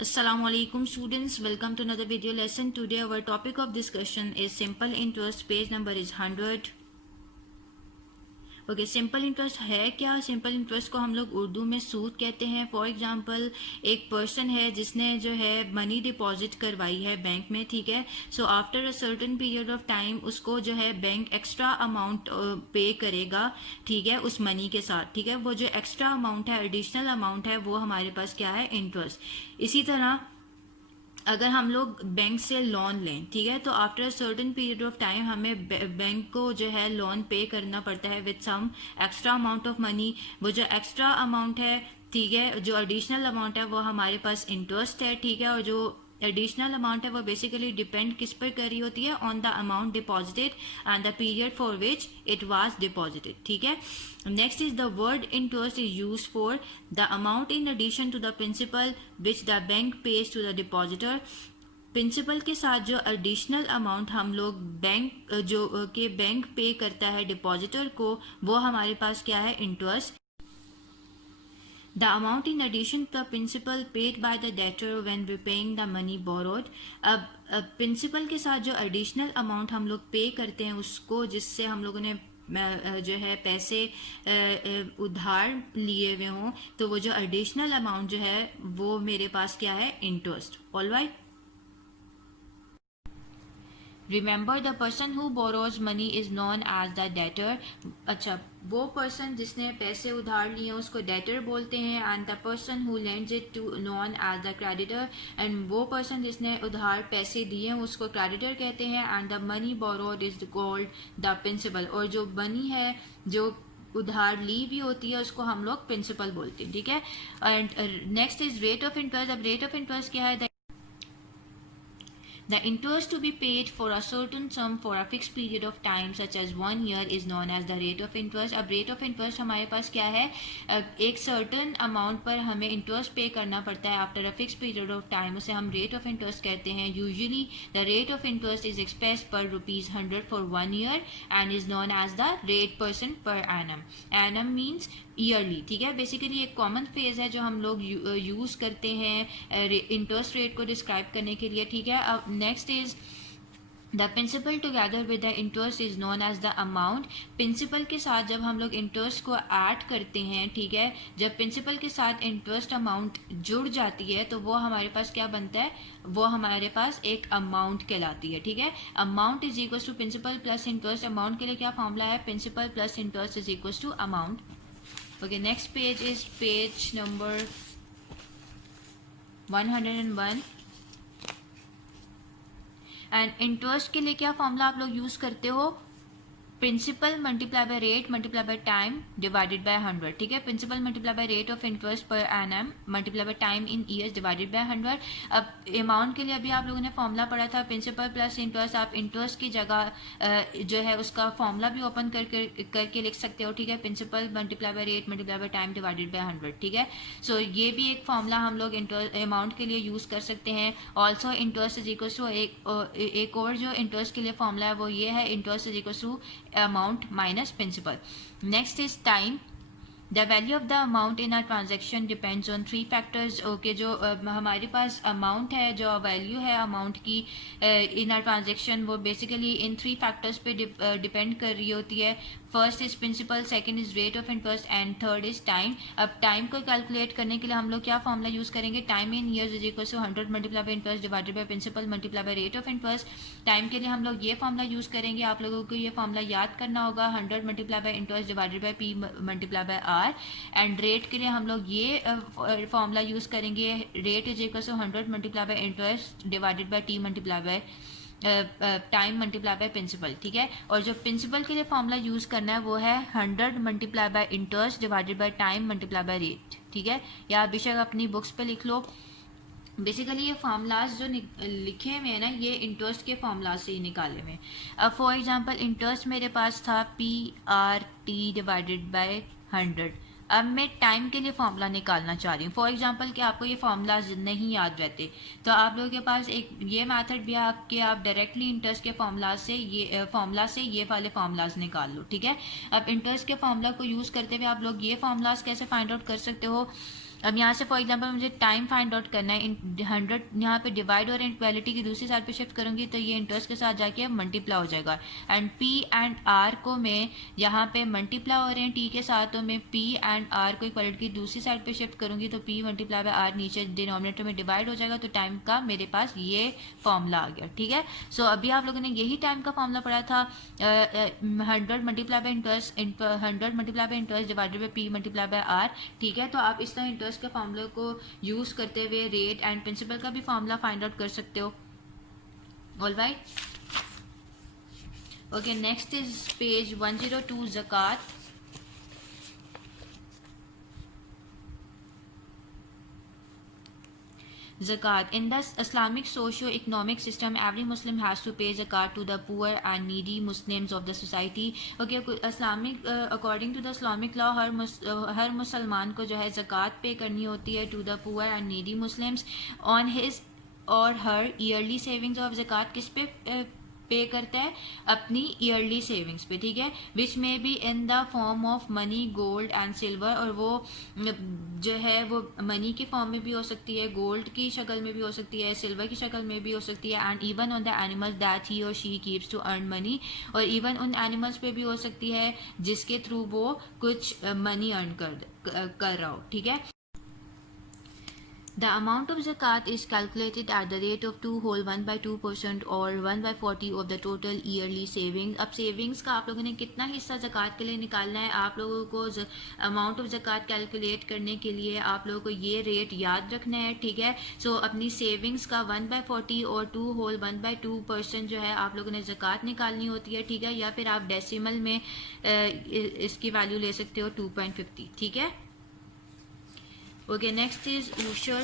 Assalamualaikum students, welcome to another video lesson. Today our topic of discussion is simple interest. Page number is 100. Okay, simple interest है क्या? Simple interest को हम लोग उर्दू में सूद कहते हैं. फॉर एग्जांपल एक पर्सन है जिसने जो है मनी डिपॉजिट करवाई है बैंक में, ठीक है. So after a certain period of time उसको जो है बैंक एक्स्ट्रा अमाउंट पे करेगा, ठीक है, उस मनी के साथ, ठीक है. वो जो एक्स्ट्रा अमाउंट है, एडिशनल अमाउंट है, वो हमारे पास क्या है? इंटरेस्ट. इसी तरह अगर हम लोग बैंक से लोन लें, ठीक है, तो after certain period of time हमें बैंक को जो है लोन पे करना पड़ता है with some extra amount of money. वो जो एक्स्ट्रा अमाउंट है, ठीक है, जो एडिशनल अमाउंट है, वो हमारे पास इंटरेस्ट है, ठीक है. और जो एडिशनल अमाउंट है वो बेसिकली डिपेंड किस पर कर रही होती है? On the amount deposited and the period for which it was deposited, ठीक है. Next is the word interest is use for the amount in addition to the principal which the bank pays to the depositor. Principal के साथ जो additional amount हम लोग bank पे करता है डिपॉजिटर को, वो हमारे पास क्या है? Interest. The amount in addition to the principal paid by the debtor when repaying the money borrowed. अब प्रिंसिपल के साथ जो एडिशनल अमाउंट हम लोग पे करते हैं उसको, जिससे हम लोगों ने जो है पैसे उधार लिए हुए हों, तो वो जो एडिशनल अमाउंट जो है वो मेरे पास क्या है? Interest. Alright. Remember the person who borrows money is known as the debtor. अच्छा, वो पर्सन जिसने पैसे उधार लिए उसको डेटर बोलते हैं. And the person who lends it to known as the creditor. And वो पर्सन जिसने उधार पैसे दिए उसको क्रेडिटर कहते हैं. And the money borrowed is called the principal. और जो मनी है जो उधार ली भी होती है उसको हम लोग प्रिंसिपल बोलते हैं, ठीक है. And next is rate of interest. अब रेट ऑफ इंटरेस्ट क्या है? The interest to be paid for a certain sum for a fixed period of time such as 1 year is known as the rate of interest. अब rate of interest हमारे पास क्या है? एक certain amount पर हमें interest pay करना पड़ता है after a fixed period of time, उसे हम rate of interest कहते हैं. Usually the rate of interest is expressed per rupees 100 for 1 year and is known as the rate % per annum. Annum means yearly, ठीक है. Basically एक common phase है जो हम लोग यूज करते हैं इंटरेस्ट रेट को डिस्क्राइब करने के लिए, ठीक है. अब next is the principal together with the interest is known as the amount. Principal के साथ जब हम लोग इंटरेस्ट को ऐड करते हैं, ठीक है, जब प्रिंसिपल के साथ इंटरेस्ट अमाउंट जुड़ जाती है तो वो हमारे पास क्या बनता है? वो हमारे पास एक अमाउंट कहलाती है, ठीक है. Amount is equal to principal plus interest. Amount के लिए क्या फॉर्मूला है? Principal plus interest is equal to amount. Okay, next page is page number 101. And interest के लिए क्या फॉर्मूला आप लोग यूज करते हो? Principal multiply by rate multiply by time divided by 100, ठीक है. Principal multiply by rate of interest per annum multiply by time in years divided by 100. अब अमाउंट के लिए अभी आप लोगों ने फॉर्मूला पढ़ा था प्रिंसिपल प्लस इंटरेस्ट. आप इंटरेस्ट की जगह जो है उसका फॉर्मूला भी ओपन करके लिख सकते हो, ठीक है. Principal multiply by rate multiply by time divided by 100, ठीक है. सो ये भी एक फॉर्मूला हम लोग अमाउंट के लिए यूज कर सकते हैं. Also interest is equal to एक और जो इंटरेस्ट के लिए फॉर्मूला है वो ये है, interest is equal to amount minus principal. Next is time. The value of the amount in a transaction depends on 3 factors. Okay, जो हमारे पास amount है, जो value है amount की in a transaction, वो basically इन 3 factors पे depend कर रही होती है. First is principal, second is rate of interest and third is time. अब टाइम को कैलकुलेट करने के लिए हम लोग क्या फॉर्मूला यूज करेंगे? Time in years is equal to 100 multiply by interest divided by principal multiply by rate of interest. Time के लिए हम लोग ये फॉर्मूला यूज करेंगे. आप लोगों को ये फॉर्मूला याद करना होगा, 100 multiply by interest divided by P multiply by R. And rate के लिए हम लोग ये फॉर्मूला यूज करेंगे, rate is equal to 100 multiply by interest divided by T multiply by time multiply by principal, ठीक है. और जो प्रिंसिपल के लिए फॉर्मूला यूज करना है वो है 100 multiply by interest divided by time multiply by rate, ठीक है. या बेशक अपनी बुक्स पे लिख लो. बेसिकली ये फार्मूलाज जो लिखे हुए हैं ना, ये इंटरेस्ट के फार्मूला से ही निकाले हुए हैं. अब फॉर एग्जांपल इंटरेस्ट मेरे पास था PRT डिवाइडेड बाय 100. अब मैं टाइम के लिए फॉर्मूला निकालना चाह रही हूँ. फॉर एग्जांपल कि आपको ये फार्मूलाज नहीं याद रहते तो आप लोगों के पास एक ये मेथड भी है आपके, आप डायरेक्टली इंटरेस्ट के फार्मूला से ये वाले फार्मूलाज निकाल लो, ठीक है. अब इंटरेस्ट के फार्मूला को यूज़ करते हुए आप लोग ये फार्मूलाज कैसे फाइंड आउट कर सकते हो? अब यहाँ से फॉर एग्जांपल मुझे टाइम फाइंड आउट करना है, 100 यहाँ पे डिवाइड और इक्वालिटी की दूसरी साइड पे शिफ्ट करूंगी तो ये इंटरेस्ट के साथ जाके मल्टीप्लाई हो जाएगा। एंड पी एंड आर को मैं यहाँ पे मल्टीप्लाई हो रहे हैं टी के साथ, तो मैं पी एंड आर को इक्वालिटी की दूसरी साइड पे शिफ्ट करूंगी तो पी मल्टीप्लाई बाय आर नीचे डिनोमिनेटर में डिवाइड हो जाएगा, तो टाइम का मेरे पास ये फॉर्मूला आ गया। ठीक है, सो अभी आप लोगों ने यही टाइम का फॉर्मूला पढ़ा था, 100 multiply by interest 100 multiply by interest divided by P multiply by R. ठीक है, तो आप इस तरह इंटरेस्ट के फॉर्मूले को यूज करते हुए रेट एंड प्रिंसिपल का भी फॉर्मूला फाइंड आउट कर सकते हो। Alright, okay, next is page 102 ज़कात। Zakat. In the Islamic socio-economic system, every Muslim has to pay zakat to the poor and needy Muslims of the society. Okay, Islamic according to the Islamic law, हर मुसलमान को जो है ज़कात पे करनी होती है to the poor and needy Muslims on his और हर ईयरली सेविंग्स ऑफ ज़कात किस पे पे करता है, अपनी ईयरली सेविंग्स पे। ठीक है, विच में be in the form of money, gold and silver, और वो जो है वो मनी की फॉर्म में भी हो सकती है, गोल्ड की शक्ल में भी हो सकती है, सिल्वर की शक्ल में भी हो सकती है, and even on the animals that he और she keeps to earn money, और इवन उन एनिमल्स पे भी हो सकती है जिसके थ्रू वो कुछ मनी अर्न कर रहा हो। ठीक है, the amount of zakat is calculated at the rate of 2 whole 1/2% or 1/40 of the total yearly savings. अब सेविंग्स का आप लोगों ने कितना हिस्सा ज़कात के लिए निकालना है, आप लोगों को अमाउंट ऑफ ज़कात कैलकुलेट करने के लिए आप लोगों को ये रेट याद रखना है। ठीक है, सो अपनी सेविंग्स का 1/40 और 2 whole 1/2% जो है आप लोगों ने ज़कात निकालनी होती है। ठीक है, या फिर आप डेसिमल में इसकी वैल्यू ले सकते हो 2.50। ठीक है, okay, next is Ushur,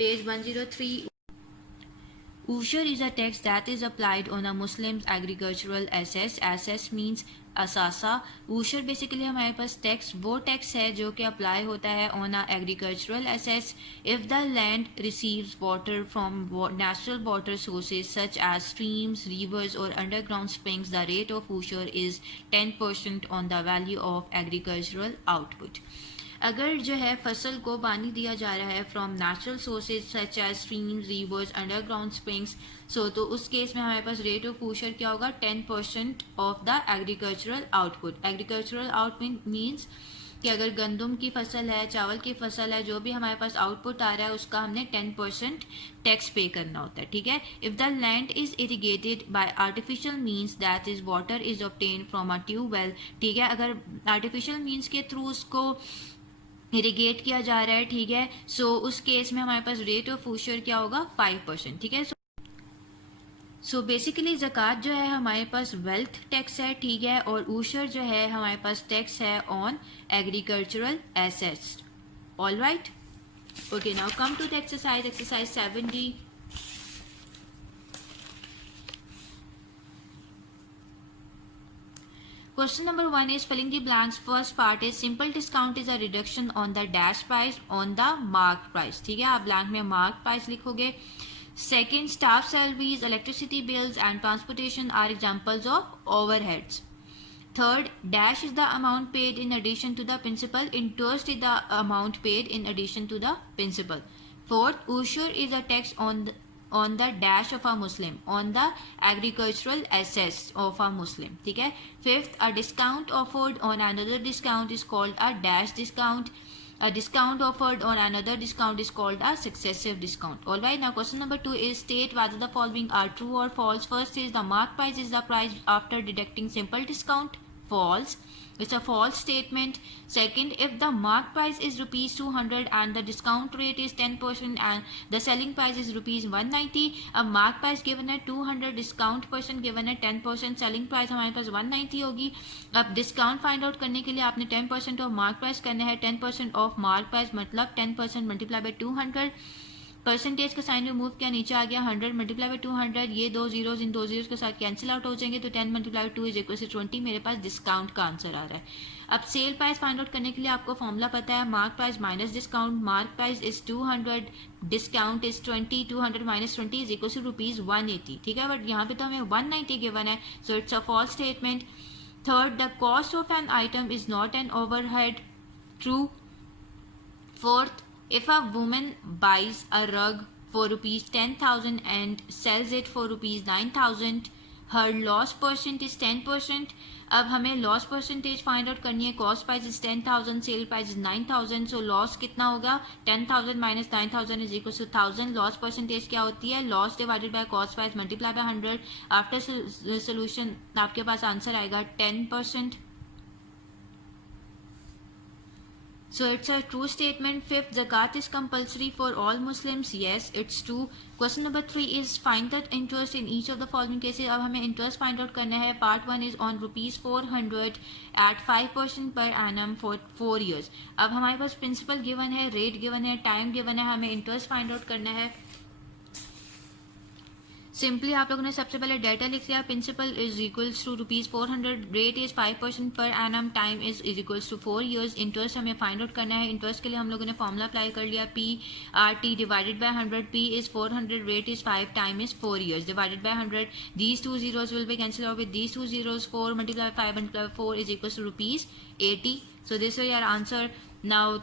page 103. Ushur is a tax that is applied on a Muslim's agricultural assets. Assets means असासा। ऊशर बेसिकली हमारे पास टैक्स वो टैक्स है जो कि अप्लाई होता है on a agricultural assets if the land receives water from natural water sources such as streams, rivers और underground springs. The rate of ऊशर is 10% on the value of agricultural output. अगर जो है फसल को पानी दिया जा रहा है from natural sources such as streams, rivers, underground springs, so तो उस केस में हमारे पास रेट ऑफ ऊशर क्या होगा, 10% of the agricultural output. Agricultural output means कि अगर गंदम की फसल है, चावल की फसल है, जो भी हमारे पास आउटपुट आ रहा है उसका हमने 10% टैक्स पे करना होता है। ठीक है, if the land is irrigated by artificial means that is water is obtain from a tubewell. ठीक है, अगर आर्टिफिशियल मीन्स के थ्रू उसको इरिगेट किया जा रहा है, ठीक है, सो उस केस में हमारे पास रेट ऑफ ऊशर क्या होगा, 5%। ठीक है, सो बेसिकली ज़कात जो है हमारे पास वेल्थ टैक्स है। ठीक है, और ऊशर जो है हमारे पास टैक्स है on agricultural assets. All right, okay, now come to the exercise 7D। Question number 1 is filling the blanks. First part is simple discount is a reduction on the dash price on the marked price. ठीक है, आप blank में marked price लिखोगे। Second, staff salaries, electricity bills and transportation are examples of overheads. Third, dash is the amount paid in addition to the principal. Interest is the amount paid in addition to the principal. Fourth, ushur is a tax on the dash of a Muslim, on the agricultural assets of a Muslim. ठीक है, fifth, a discount offered on another discount is called a dash discount. A discount offered on another discount is called a successive discount. Alright, now question number 2 is state whether the following are true or false. First is the mark price is the price after deducting simple discount. False. It's a false statement. Second, if the mark price is rupees 200 and the discount rate is 10% and the selling price is rupees 190, अब mark price given है 200, discount percent given है 10%, selling price हमारे पास 190 होगी। अब discount find out करने के लिए आपने 10% ऑफ mark price करना है। 10% ऑफ mark price मतलब 10% मल्टीप्लाई बाय 200, परसेंटेज का साइन रिमूव किया, नीचे आ गया 100 मल्टीप्लाई बाय 200, ये दो जीरोज इन दो जीरोज के साथ कैंसिल आउट हो जाएंगे, तो 10 multiply by 2 is equal to 20। मेरे पास डिस्काउंट का आंसर आ रहा है। अब सेल प्राइस फाइंड आउट करने के लिए आपको फॉर्मूला पता है, mark price minus discount. Mark price is 200, discount is 20, 200 minus 20 is equal to rupees 180। ठीक है, बट यहाँ पे तो हमें 190 गिवन है, so it's a false statement. Third, the cost of an item is not an overhead. True. Fourth, if a woman buys a rug for rupees 10,000 and sells it for rupees 9,000, her loss percent is 10%. अब हमें loss percentage find out करनी है. Cost price is 10,000, sale price is 9,000, so loss कितना होगा? 10,000 minus 9,000 is equal to 1,000. Loss percentage क्या होती है? Loss divided by cost price multiply by 100. After solution आपके पास आंसर आएगा 10%. So it's a true statement. Fifth, zakat is compulsory for all Muslims. Yes, it's true. Question number 3 is find the interest in each of the following cases. अब हमें interest find out करना है. Part 1 is on rupees 400 at 5% per annum for 4 years. अब हमारे पास principal given है, rate given है, time given है, हमें interest find out करना है. सिंपली आप लोगों ने सबसे पहले डाटा लिख लिया. Principal is equals to rupees 400, rate is 5% per annum, time is equals to 4 years. Interest हमें फाइंड आउट करना है. इंटरेस्ट के लिए हम लोगों ने फॉर्मूला अप्लाई कर लिया. PRT divided by 100. P is 400, rate is 5, time is 4 years divided by 100. These two zeros will be cancel out with these two zeros. 4 multiply 5 multiply 4 is equals to rupees 80. So this is your answer. Now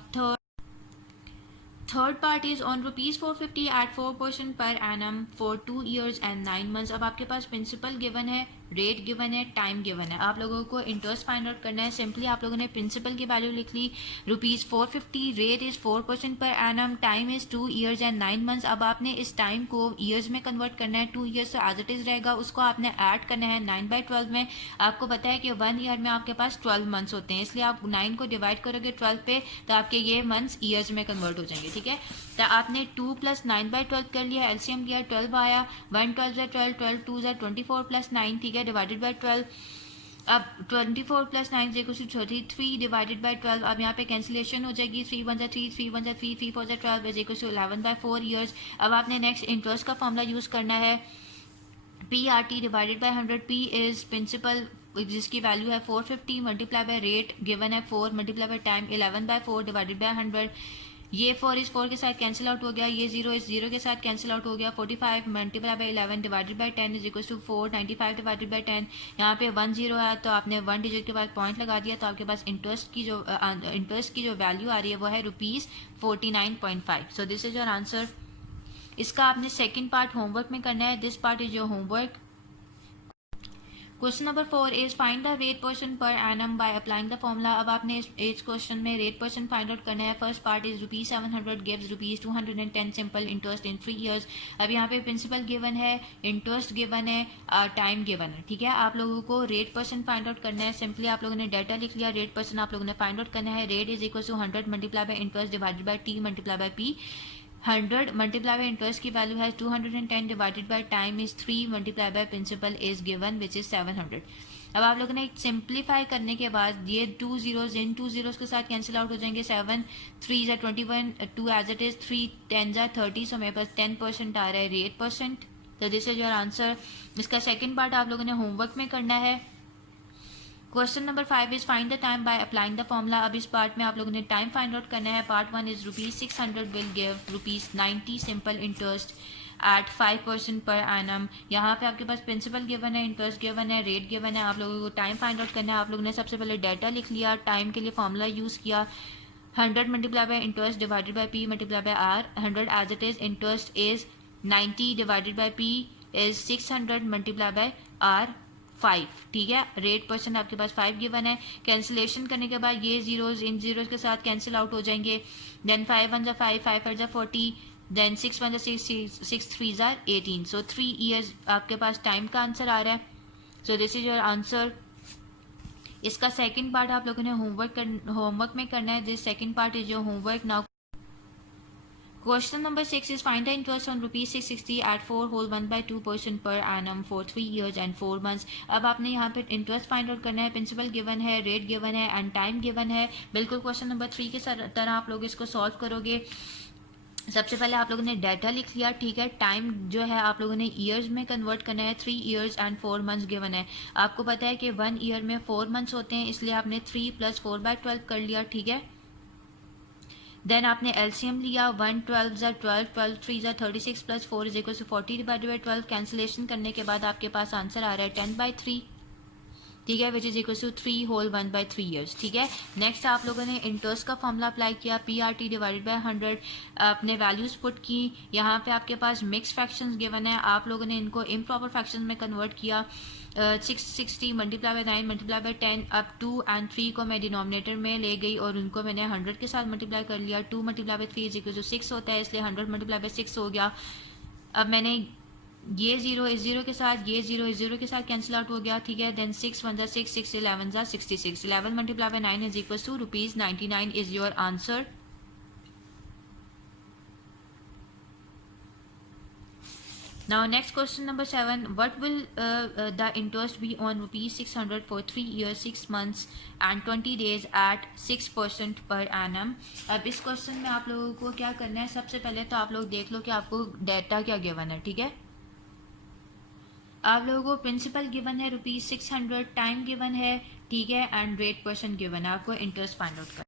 third part is on rupees 450 at 4% per annum for 2 years and 9 months. अब आपके पास principal given है, rate given है, time given है. आप लोगों को interest find out करना है. सिंपली आप लोगों ने प्रिंसिपल की वैल्यू लिख ली rupees 450, rate is 4% per annum, time is 2 years and 9 months. अब आपने इस टाइम को ईयर्स में कन्वर्ट करना है. 2 years एज इट इज रहेगा, उसको आपने ऐड करना है 9/12 में. आपको पता है कि 1 year में आपके पास 12 months होते हैं, इसलिए आप 9 को डिवाइड करोगे 12 पे तो आपके ये मंथ्स ईयर्स में कन्वर्ट हो जाएंगे. ठीक है, तो आपने 2 + 9/12 कर लिया, एलसीएम लिया, 12 आया. 1 12 12, 12 2 24 + 9. ठीक है, डिवाइडेड बाय 12. अब 24 + 9 इक्वल्स टू 33 डिवाइडेड बाय 12. अब यहाँ पे कैंसिलेशन हो जाएगी. 3 1 3, 3 1 3, 3 4 12 इज इक्वल्स टू 11/4 years. अब आपने नेक्स्ट इंटरेस्ट का फॉर्मूला यूज करना है. PRT divided by 100. P is principal जिसकी वैल्यू है 450 मल्टीप्लाई बाय रेट गिवन है 4 multiply by time 11/4 divided by 100. ये 4 इस 4 के साथ कैंसिल आउट हो गया. ये 0 इस 0 के साथ कैंसिल आउट हो गया. 45 multiply by 11 divided by 10 is equal to 4. 95 divided by 10. यहाँ पे 1 0 है तो आपने 1 डिजिट के बाद पॉइंट लगा दिया, तो आपके पास इंटरेस्ट की जो वैल्यू आ रही है वो है rupees 49.5. So this is your answer. इसका आपने सेकेंड पार्ट होमवर्क में करना है. This part is your homework. Question number 4 is find the rate percent per annum by applying the formula. अब आपने इस क्वेश्चन में रेट परसेंट फाइंड आउट करना है. First part is rupees 700 gives rupees 210 simple interest in 3 years. अब यहाँ पे principal given है, इंटरेस्ट गिवन है, टाइम गिवन है. ठीक है, आप लोगों को रेट परसेंट फाइंड आउट करना है. सिंपली आप लोगों ने डाटा लिख लिया. रेट परसेंट आप लोगों ने फाइंड आउट करना है. Rate is equal to 100 multiply by interest divided by T multiply by P. 100 multiply by interest की वैल्यू है 210 divided by time is 3 multiply by principal is given which is 700. अब आप लोगों ने सिंप्लीफाई करने के बाद ये 2 zeros इन 2 zeros के साथ कैंसिल आउट हो जाएंगे. 7 3 ज़ा 21, 2 एज इट इज, 3 10 ज़ा 30. सो मेरे पास 10% आ रहा है रेट परसेंट. तो दिस इज योर आंसर. इसका सेकेंड पार्ट आप लोगों ने होमवर्क में करना है. Question number 5 is find the time by applying the formula. अब इस पार्ट में आप लोगों ने टाइम फाइंड आउट करना है. Part 1 is rupees 600 will give rupees 90 simple interest eight 5% per annum. यहाँ पे आपके पास प्रिंसिपल गिवन है, इंटरेस्ट गिवन है, रेट गिवन है. आप लोगों को टाइम फाइंड आउट करना है. आप लोगों ने सबसे पहले डाटा लिख लिया. टाइम के लिए फॉर्मूला यूज किया. 100 multiply by interest divided by P multiply by R. 100 as it is, interest is 90 divided by P is 600 multiply by R 5. ठीक है, रेट परसेंट आपके पास 5 गिवन है. कैंसिलेशन करने के बाद ये जीरोज इन जीरोज के साथ कैंसिल आउट हो जाएंगे. देन 5 1 ज़ा 5, 5 4 ज़ा 40, देन 6 1 ज़ा 6, 6 3 ज़ा 18. सो 3 years आपके पास टाइम का आंसर आ रहा है. So this is your answer. इसका सेकेंड पार्ट आप लोगों ने होमवर्क में करना है. This second part is your homework. Now question number 6 is find the interest on rupees 660 at 4 whole 1/2% per annum for 3 years and 4 months. अब आपने यहाँ पे इंटरेस्ट फाइंड आउट करना है. प्रिंसिपल गिवन है, रेट गिवन है एंड टाइम गिवन है. बिल्कुल क्वेश्चन नंबर 3 के तरह आप लोग इसको सॉल्व करोगे. सबसे पहले आप लोगों ने डाटा लिख लिया. ठीक है, टाइम जो है आप लोगों ने ईयर्स में कन्वर्ट करना है. 3 years and 4 months गिवन है. आपको पता है कि 1 year में 4 months होते हैं, इसलिए आपने 3 + 4/12 कर लिया. ठीक है, देन आपने एलसीएम लिया. 1 12 ज़ा 12, 12 3 ज़ा 36 + 4 is equal to 40 divided by 12. Cancellation करने के बाद आपके पास आंसर आ रहा है 10/3. ठीक है, which is equal to 3 whole 1/3 years. ठीक है, नेक्स्ट आप लोगों ने इंटरेस्ट का फॉर्मूला अप्लाई किया, PRT डिवाइडेड बाय 100, अपने वैल्यूज पुट की। यहाँ पे आपके पास मिक्स फ्रैक्शंस गिवन है, आप लोगों ने इनको इम्प्रॉपर फ्रैक्शंस में कन्वर्ट किया। 660 मल्टीप्लाई बाय 9 मल्टीप्लाई बाय 10, अब 2 एंड 3 को मैं डिनोमिनेटर में ले गई और उनको मैंने 100 के साथ मल्टीप्लाई कर लिया। 2 multiply by 3 is equal to 6 होता है, इसलिए 100 मल्टीप्लाई बाय 6 हो गया। अब मैंने ये 0 इस 0 के साथ, ये 0 इस 0 के साथ कैंसिल आउट हो गया। ठीक है, then 6 1 6 6 11 66, 11 multiply by 9 is equal to ₹99 is your answer. Now next question number 7, what will the interest be on ₹600 for 3 years 6 months and 20 days at 6% per annum। अब इस क्वेश्चन में आप लोगों को क्या करना है, सबसे पहले तो आप लोग देख लो कि आपको डेटा क्या गिवन है। ठीक है, आप लोगों को प्रिंसिपल गिवन है ₹600, टाइम गिवन है, ठीक है, एंड रेट परसेंट गिवन है, आपको इंटरेस्ट फाइंड आउट करना।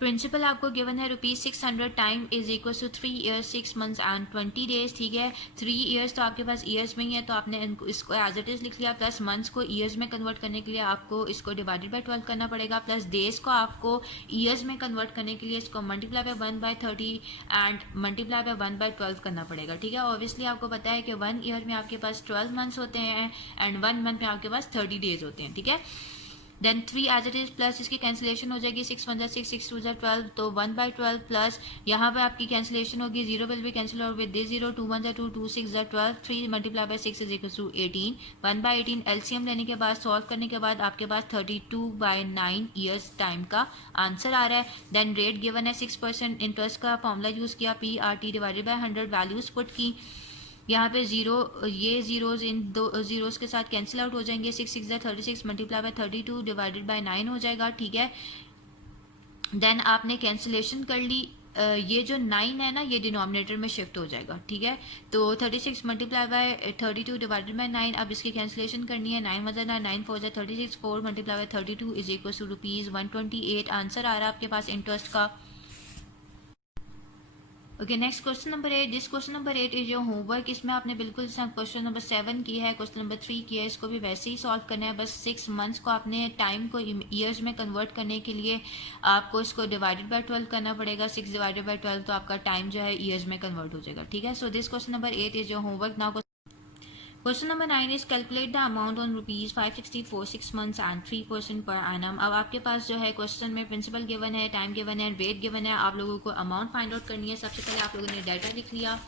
प्रिंसिपल आपको गिवन है ₹600, time is equal to 3 years 6 months and 20 days. ठीक है, 3 ईयर्स तो आपके पास ईयर्स में ही है, तो आपने इसको एज इट इज लिख लिया, प्लस मंथ्स को ईयर्स में कन्वर्ट करने के लिए आपको इसको डिवाइडेड बाय 12 करना पड़ेगा, प्लस डेज को आपको ईयर्स में कन्वर्ट करने के लिए इसको multiply by 1/30 and multiply by 1/12 करना पड़ेगा। ठीक है, ऑब्वियसली आपको पता है कि 1 ईयर में आपके पास 12 मंथ्स होते हैं एंड 1 मंथ में आपके पास 30 डेज होते हैं। ठीक है, then 3 as it is, plus इसकी कैंसिलेशन हो जाएगी, 6 1 6 6 2 12, तो 1/12 प्लस यहाँ पे आपकी कैंसिलेशन होगी, 0 विल बी कैंसिल और with this 0, 2 1 2 2 6 12, 3 multiply by 6 is equal to 18, 1/18। LCM लेने के बाद सॉल्व करने के बाद आपके पास 32/9 ईयर्स टाइम का आंसर आ रहा है। देन रेट गिवन है 6%, इंटरेस्ट का फॉर्मूला यूज किया, PRT divided by 100, values put की। यहाँ पे ये जीरोज इन दो जीरोज के साथ कैंसिल आउट हो जाएंगे, 6 6 36 मल्टीप्लाई बाय 32 डिवाइडेड बाय 9 हो जाएगा। ठीक है, देन आपने कैंसिलेशन कर ली, ये जो 9 है ना ये डिनोमिनेटर में शिफ्ट हो जाएगा। ठीक है, तो 36 मल्टीप्लाई बाय 32 डिवाइडेड बाय 9, अब इसकी कैंसिलेशन करनी है, 9 1 9 4 36, 4 multiply by 32 is equal to ₹128 answer आ रहा है आपके पास इंटरेस्ट का। Okay, next question number 8, this question number 8 is your homework. इसमें आपने बिल्कुल क्वेश्चन नंबर 7 की है, क्वेश्चन नंबर 3 की है, इसको भी वैसे ही सॉल्व करना है। बस 6 मंथ्स को आपने टाइम को ईयर्स में कन्वर्ट करने के लिए आपको इसको डिवाइडेड बाय 12 करना पड़ेगा। 6 डिवाइडेड बाय 12 तो आपका टाइम जो है ईयर्स में कन्वर्ट हो जाएगा। ठीक है, so this question number 8 is your homework. Now question number 9 is calculate the amount on ₹560 for 6 months and 3% per annum। अब आपके पास जो है क्वेश्चन में प्रिंसिपल गिवन है, टाइम गिवन है, रेट गिवन है, आप लोगों को अमाउंट फाइंड आउट करनी है। सबसे पहले आप लोगों ने डाटा लिख लिया,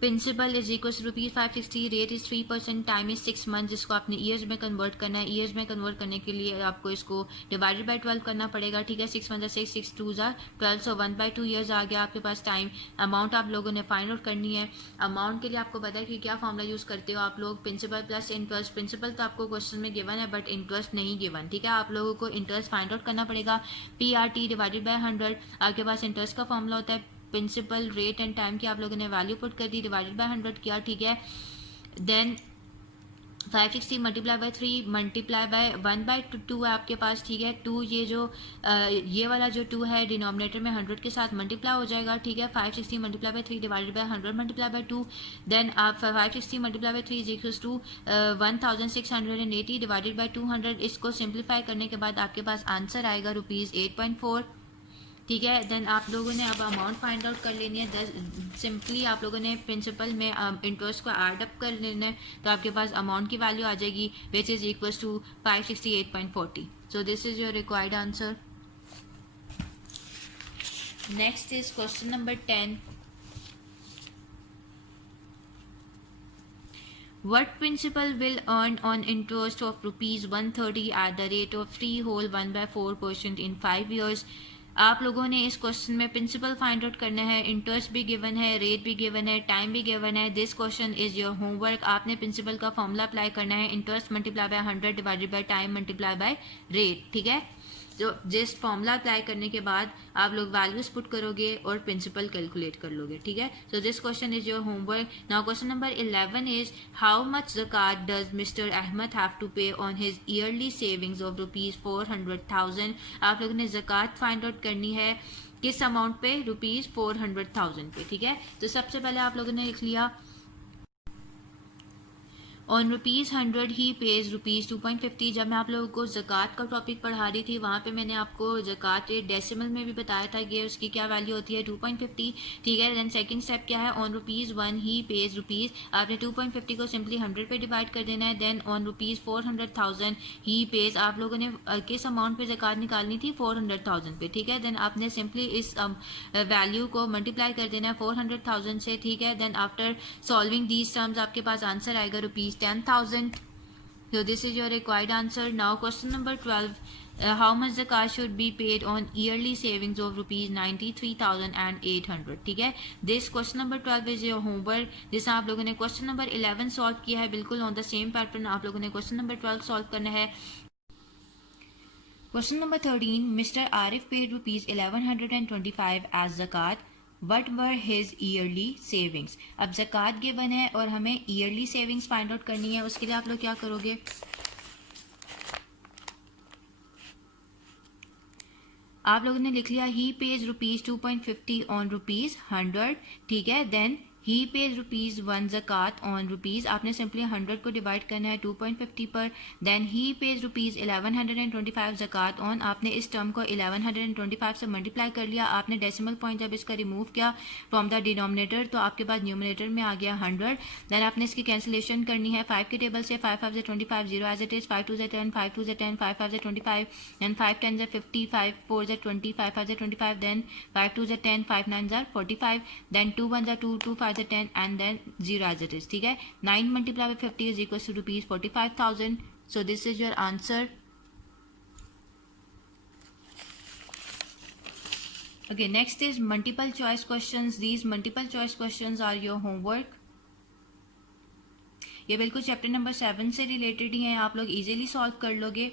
principal is equal to ₹560, rate is 3%, time is 6 month, जिसको आपने ईयर्स में कन्वर्ट करना है। ईयर्स में कन्वर्ट करने के लिए आपको इसको डिवाइडेड बाय 12 करना पड़ेगा। ठीक है, 6 1 6 6 2 12, सो 1/2 ईयर्स आ गया आपके पास टाइम। अमाउंट आप लोगों ने फाइंड आउट करनी है। अमाउंट के लिए आपको पता है कि क्या फॉर्मूला यूज करते हो आप लोग, प्रिंसिपल प्लस इंटरेस्ट। प्रिंसिपल तो आपको क्वेश्चन में गिवन है बट इंटरेस्ट नहीं गिवन। ठीक है, आप लोगों को इंटरेस्ट फाइंड आउट करना पड़ेगा। PRT डिवाइडेड बाय 100, आपके पास इंटरेस्ट का फॉर्मूला होता है, प्रिंसिपल रेट एंड टाइम की आप लोगों ने वैल्यू पुट कर दी, डिवाइडेड बाय 100 किया। ठीक है, then 560 multiply by 3 multiply by 1/2 है आपके पास। ठीक है, 2 ये वाला जो 2 है डिनोमिनेटर में 100 के साथ मल्टीप्लाई हो जाएगा। ठीक है, 560 multiply by 3 divided by 100 multiply by 2, then आप 560 multiply by 3 is equals to 1680 divided by 200। इसको सिंप्लीफाई करने के बाद आपके पास आंसर आएगा ₹8.4। ठीक है, देन आप लोगों ने अब अमाउंट फाइंड आउट कर लेनी है। सिंपली आप लोगों ने प्रिंसिपल में इंटरेस्ट को ऐड अप कर लेना है, तो आपके पास अमाउंट की वैल्यू आ जाएगी which is equals to 568.40। So this is your required answer. Next is question number 10, what principal will earn on interest of ₹130 at the rate of 3 whole 1/4% in 5 years। आप लोगों ने इस क्वेश्चन में principal find out करना है, interest भी given है, rate भी गिवन है, टाइम भी गिवन है। This question is your homework. आपने प्रिंसिपल का फॉर्मूला अप्लाई करना है, interest multiply by 100 divided by time multiply by rate. ठीक है, तो जिस फॉर्मूला अप्लाई करने के बाद आप लोग वैल्यूज पुट करोगे और प्रिंसिपल कैलकुलेट कर लोगे। ठीक है, so this question is your homework. Now question number 11 is how much ज़कात does mister Ahmad have to pay on his yearly savings of ₹400,000। आप लोगों ने ज़कात फाइंड आउट करनी है किस अमाउंट पे, ₹400,000 पे। ठीक है, तो सबसे पहले आप लोगों ने लिख लिया ऑन ₹100 ही पेज ₹2.50। जब मैं आप लोगों को ज़कात का टॉपिक पढ़ा रही थी वहाँ पे मैंने आपको ज़कात रेट डेसिमल में भी बताया था कि उसकी क्या वैल्यू होती है 2.50, ठीक है। देन सेकंड स्टेप क्या है, ऑन ₹1 ही पेज रुपीज़, आपने 2.50 को सिंपली 100 पे डिवाइड कर देना है। देन ऑन ₹400,000 ही पेज, आप लोगों ने किस अमाउंट पे ज़कात निकालनी थी, 400,000 पे, ठीक है। देन आपने सिंपली इस वैल्यू को मल्टीप्लाई कर देना है 400,000 से, ठीक है। Then after solving these terms आपके पास आंसर आएगा ₹10,000। So this is your required answer. Now question number 12. How much zakat should be paid on yearly savings of ₹93,800? ठीक है, this question number 12 is your homework. जैसे आप लोगों ने question number 11 solve किया है, बिल्कुल on the same pattern आप लोगों ने question number 12 सॉल्व करना है। Question number 13. Mr. Arif paid ₹1125 as zakat. What were his yearly savings? अब ज़कात गिवन है और हमें ईयरली सेविंग्स फाइंड आउट करनी है। उसके लिए आप लोग क्या करोगे, आप लोगों ने लिख लिया ही पेज ₹2.50 ऑन ₹100, ठीक है। देन ही पेज ₹1 ज़कात ऑन रुपीज़, आपने सिंपली 100 को डिवाइड करना है 2.50 पर। देन ही पेज ₹1125 ज़कात ऑन, आपने इस टर्म को 1125 से मल्टीप्लाई कर लिया। आपने डेसिमल पॉइंट जब इसका रिमूव किया फ्रॉम द डिनोमिनेटर तो आपके पास न्यूमिनेटर में आ गया 100। देन आपने इसकी कैंसिलेशन करनी है 5 के टेबल से, 5 5 25, 0 as it is, 5 2 10, 5 2 10, 5 5 25, and 5 10 50, 5 4 20, 5 5 25, then 5 2 10, 5 9 45, then 2 1 2, 2 5 10, and then 0 as it is, ठीक है। 9 multiply by 50 is equal to ₹45,000। So this is your answer. Okay, next is multiple choice questions. These multiple choice questions are your homework. ये बिल्कुल chapter number 7 से related ही हैं, आप लोग easily solve कर लोगे।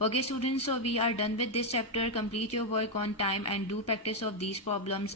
Okay students, so we are done with this chapter. Complete your work on time and do practice of these problems.